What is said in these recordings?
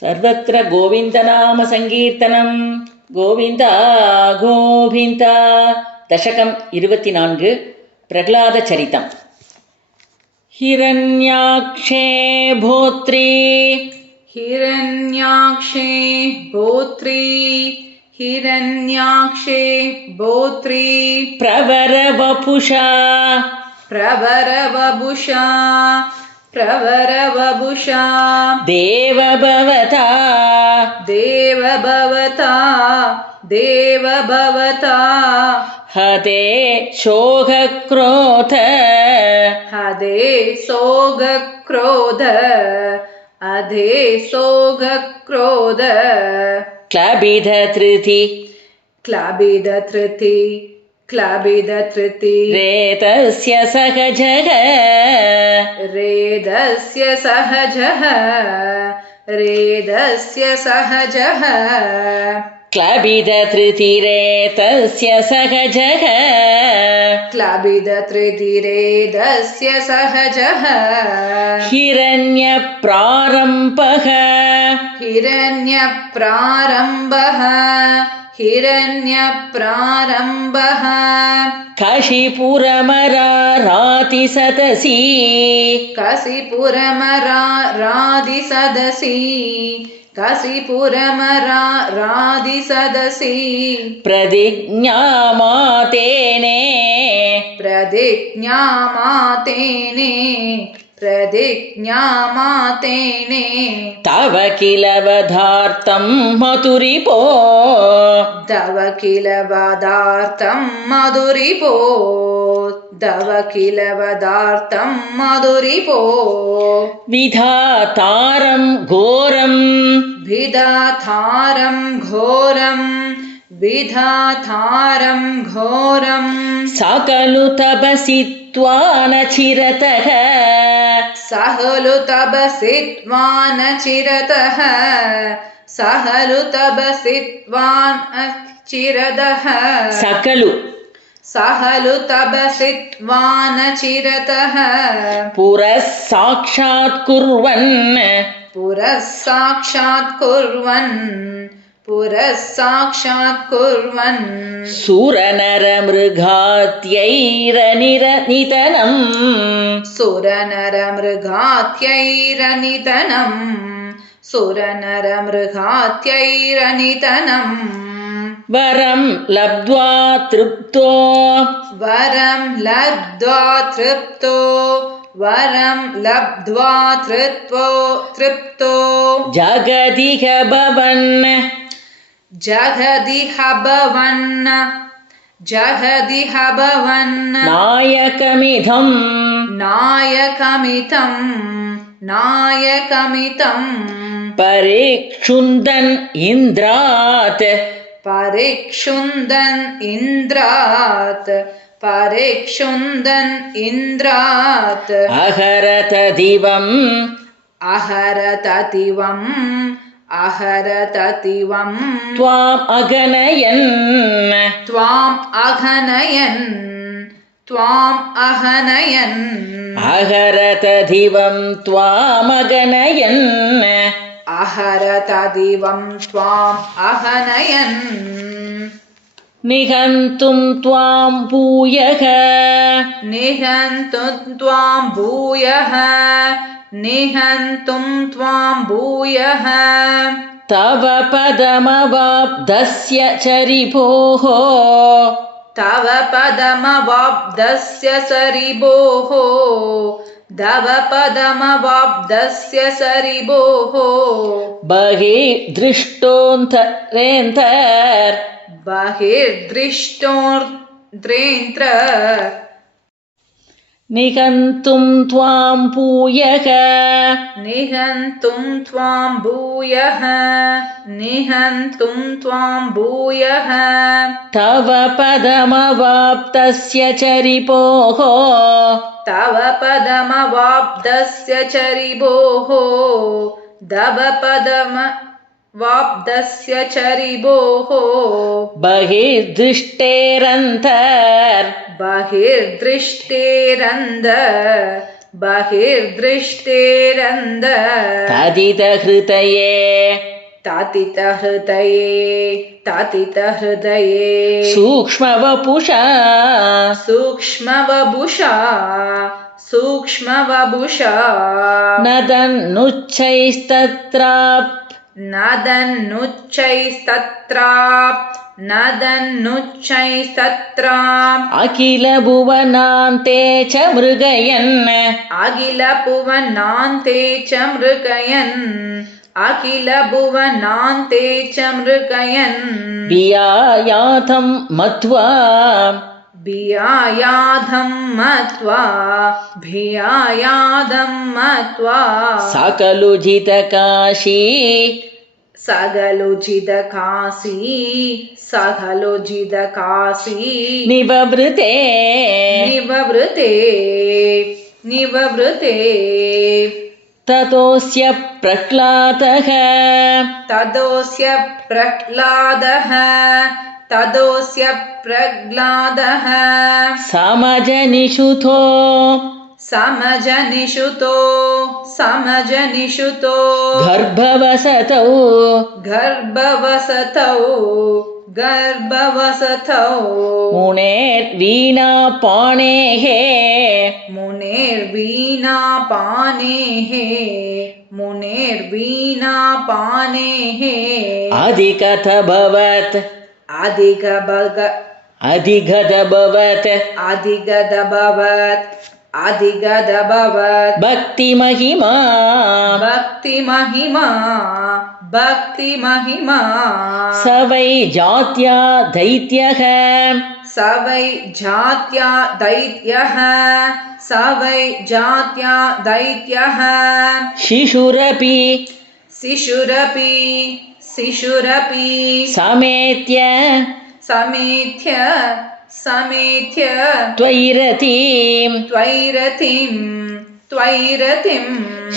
സർവത്ര ഗോവിന്ദനാമസങ്കീർത്തനം. ഗോവിന്ദ ഗോവിന്ദ. ദശകം 24. പ്രഹ്ലാദചരിതം. ഹിരണ്യാക്ഷേ ഭോത്രീ हिरण्याक्षे भोत्री हिरण्याक्षे भोत्री പ്രവരവപുഷാ प्रवरवपुषा प्रवरवपुषा ദേവഭവതാ देवभवता देवभवता ഹതേ ശോകക്രോധ हदे सोगक्रोध अधे सोगक्रोध ക്ലബിധധൃതി क्लबिदधृति क्लबिदधृति രേതസ്യ സഹജഃ रेदस्य सहजः रेदस्य सहजः ക്ലബിധധൃതിരേതസ്യ സഹജഃ क्लबिदधृतिरेदस्य सहजः ഹിരണ്യപ്രാരംഭഃ हिरण्यप्रारम्भः हिरण्यप्रारम्भः कशिपुरमराराति सदसि कसिपुरमरारादिसदसि कसिपुरमरारादिसदसि प्रतिज्ञामातेने प्रतिज्ञामातेने प्रतिज्ञामातेने तव किल वधार्तं मधुरिपो तव किल वदार्थं मधुरिपो तव किल वदार्थं मधुरिपो विधातारं घोरं विधातारं घोरं विधातारं घोरं सकलु तपसि त्वानचिरतः सहलु तपसि त्वानचिरतः सहलु तपसि त्वानचिरतः सकलु सहलु तपसि त्वानचिरतः पुरः साक्षात् कुर्वन् पुरः साक्षात् कुर्वन् पुरः साक्षात् कुर्वन् सुरनरमृगात्यैरनिरनितनं सुरनरमृगात्यैरनितनं सुरनरमृगात्यैरनितनं वरं लब्ध्वा तृप्तो वरं लब्ध्वा तृप्तो वरं लब्ध्वा तृप्तो जगदिह भवन् जगदिह भवन् जगदिह भवन् नायकमिदं नायकमितं नायकमितं परिक्षुन्दन् इन्द्रात् परिक्षुन्दन् इन्द्रात् परिक्षुन्दन् इन्द्रात् अहरतदिवम् अहरततिवम् अहरततिवम् त्वाम् अगनयन् त्वाम् अघनयन् त्वाम् अघनयन् अहरतदिवं त्वामगनयन् अहरतदिवं त्वाम् अघनयन् निहन्तुं त्वां भूयः निहन्तुं त्वां भूयः निहन्तुं त्वां भूयः तव पदमवाप्तस्य चरिभोः तव पदमवाप्तस्य सरिभोः तव पदमवाप्तस्य सरिभोः बहिर्दृष्टोऽन्तरेन्तर् बहिर्दृष्टोऽन्त्रेन्द्र निहन्तुं त्वां भूयः निहन्तुं त्वां भूयः निहन्तुं त्वां भूयः तव पदमवाप्तस्य चरिभोः तव पदमवाप्तस्य चरिभोः तव पदमवाप्तस्य चरिभोः बहिर्दृष्टेरन्तर् बहिर्दृष्टेरन्द बहिर्दृष्टेरन्ध तदितहृदये तातितहृदये सूक्ष्मवपुषा सूक्ष्मवपुषा नदन्नुच्चैस्तत्र अखिलभुवनान्ते च मृगयन् अखिलभुवनान्ते च मृगयन् भियायाधं मत्वा सकलुजितकाशी निववृते ततोऽस्य प्रह्लादः समजनिषुतो गर्भवसतौ मुनेर्वीणापानेः अधिगदभवत् भक्तिमहिमा स वै जात्या दैत्यः शिशुरपि समेत्य त्वयिरतिं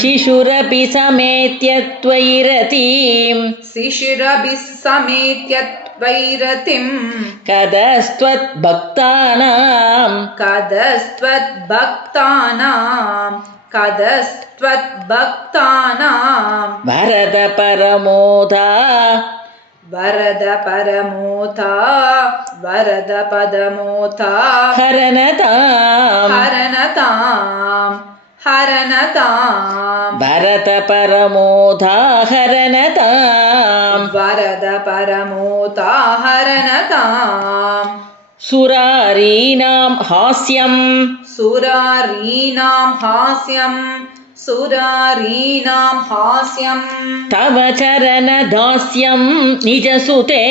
शिशुरपि समेत्य त्वयिरतिं कदस्त्वद्भक्तानां वरदपदमोता हरनतां सुरारीणां हास्यं तव चरणदास्यं निजसुते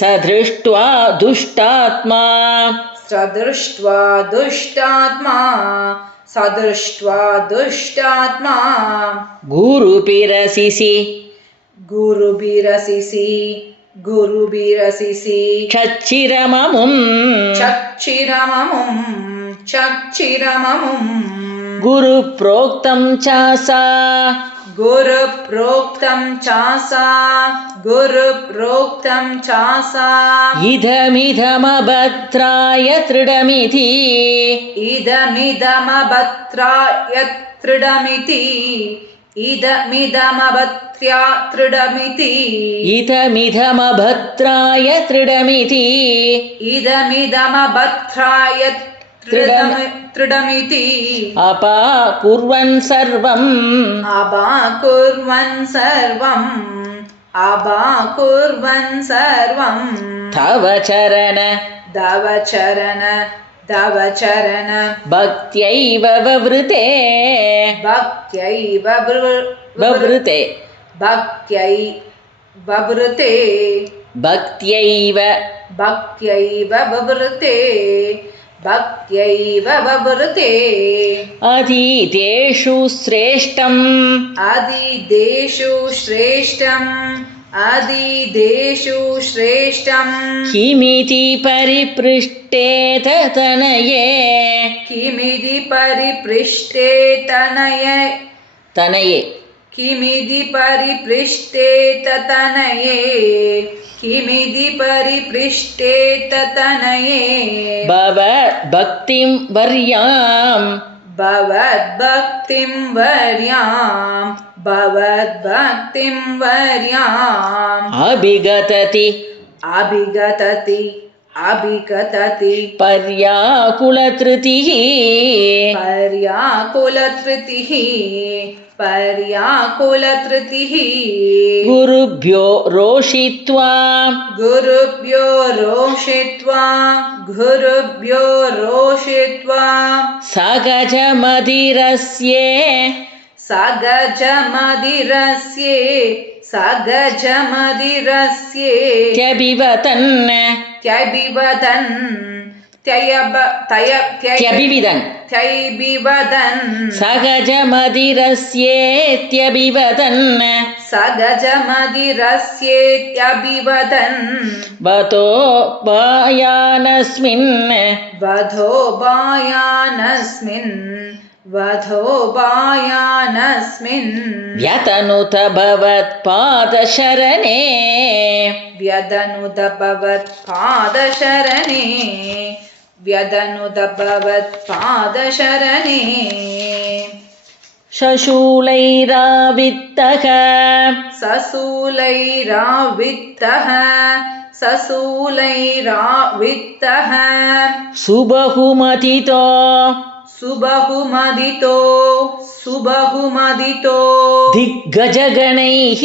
सदृष्ट्वा दुष्टात्मा गुरुभिरसिसि चच्चिरममुं गुरुप्रोक्तं चासा इदमिदमभद्राय दृढमिति अपाकुर्वन् सर्वं तव चरण भक्त्यैव ववृते अधीदेषु श्रेष्ठम् किमिति परिपृष्टे तनये किमिति परिपृष्टे ततनये किमिति परिपृष्टे ततनये भवद्भक्तिं वर्यां भवद्भक्तिं वर्याम् अभिगतति पर्याकुलत्रुतिः गुरुभ्यो रोषित्वा सगजमदिरस्येत्यभिवदन् वतो वधोबायानस्मिन् व्यतनुत भवत्पादशरणे शशूलैरावित्तः सुबहुमतितो दिग्गजगणैः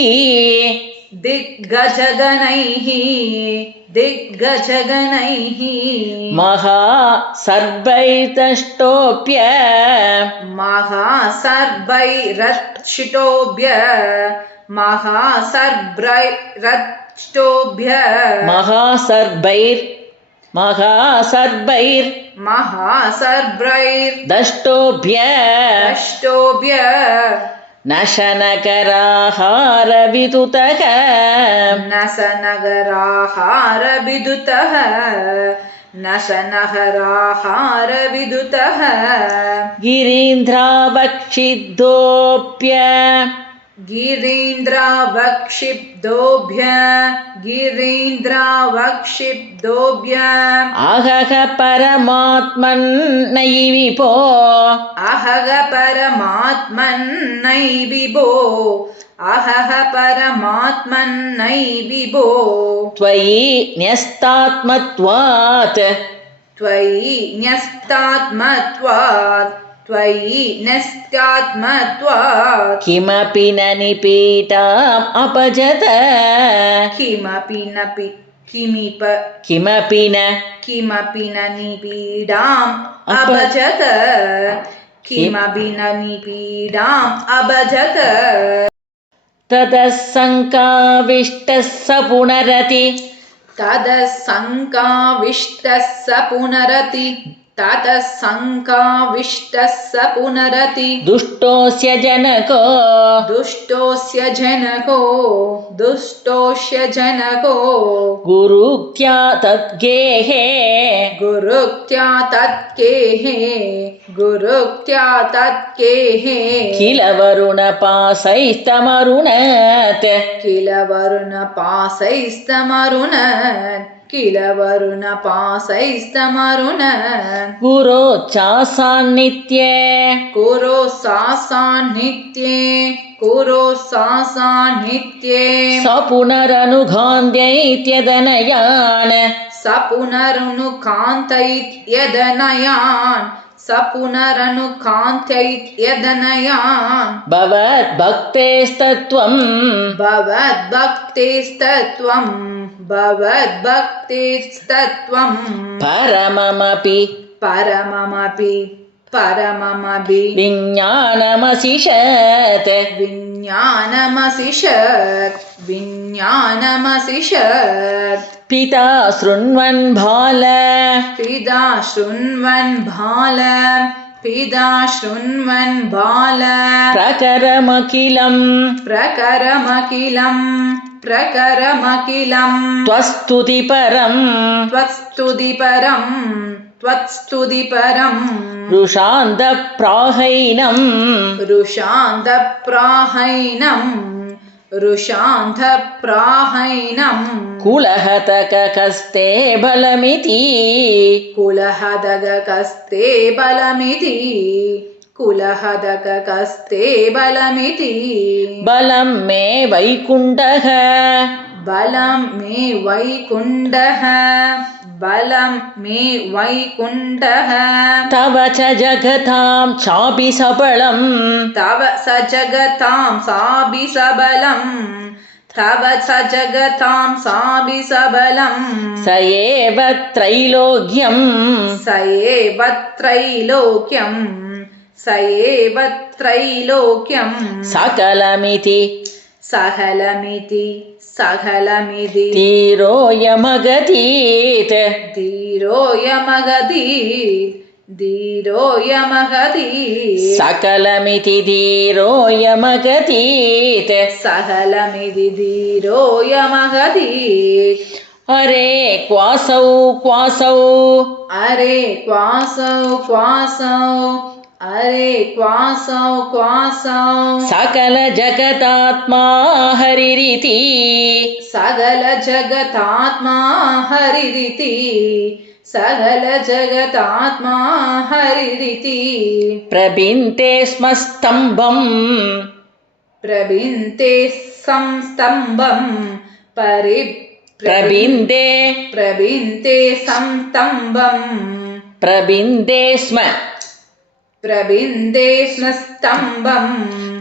महासर्भैर्दष्टोभ्य नशनकराहारविदुतः गिरीन्द्रावक्षिब्दोभ्य अहह परमात्मन्नैविभो त्वयि न्यस्तात्मत्वात् किमपि न निपीडाम् अपजत किमपि न निपीडाम् अभजत ततः शङ्काविष्टः स पुनरति दुष्टोऽस्य जनको गुरुक्त्या तत्केः किल वरुणपाशैस्तमरुणत् कुरो सासान्नित्ये स पुनरनुकान्तैत्यदनयान् भवद्भक्तेस्तत्त्वम् परममपि विज्ञानमसिषत् पिता शृण्वन् बाल प्रकरमखिलम् त्वस्तुतिपरम् त्वत्स्तुतिपरम् रुषान्धप्राहैनम् कुलहतकस्ते बलमिति बलं मे वैकुण्ठः तव च जगतां चापि सबलम् स एव त्रैलोक्यम् सकलमिति धीरोऽयमगतीत् सकलमिति धीरोऽयमगतीत् अरे क्वासौ सकल जगतात्मा हरिरिति प्रबिन्ते स्म स्तम्भम् प्रबिन्दे स्म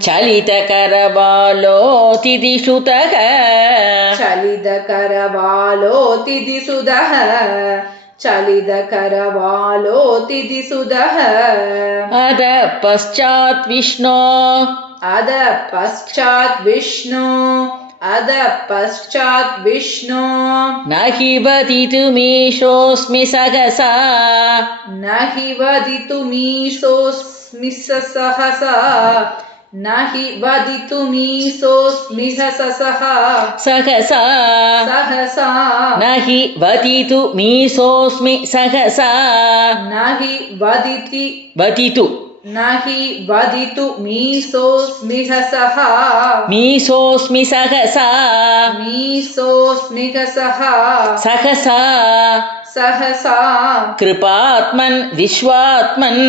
चलितकरवालोतिदिशुतः अदः पश्चात् विष्णो न हि वदितुमीशोऽस्मि सहसा सहसा कृपात्मन् विश्वात्मन्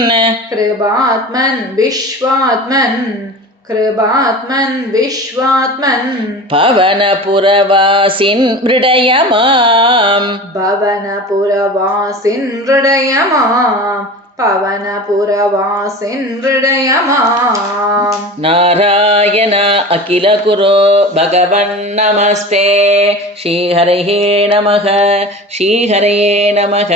पवनपुरवासिन् मृडय माम् नारायण अखिल कुरो भगवन्नमस्ते श्रीहरये नमः श्रीहरये नमः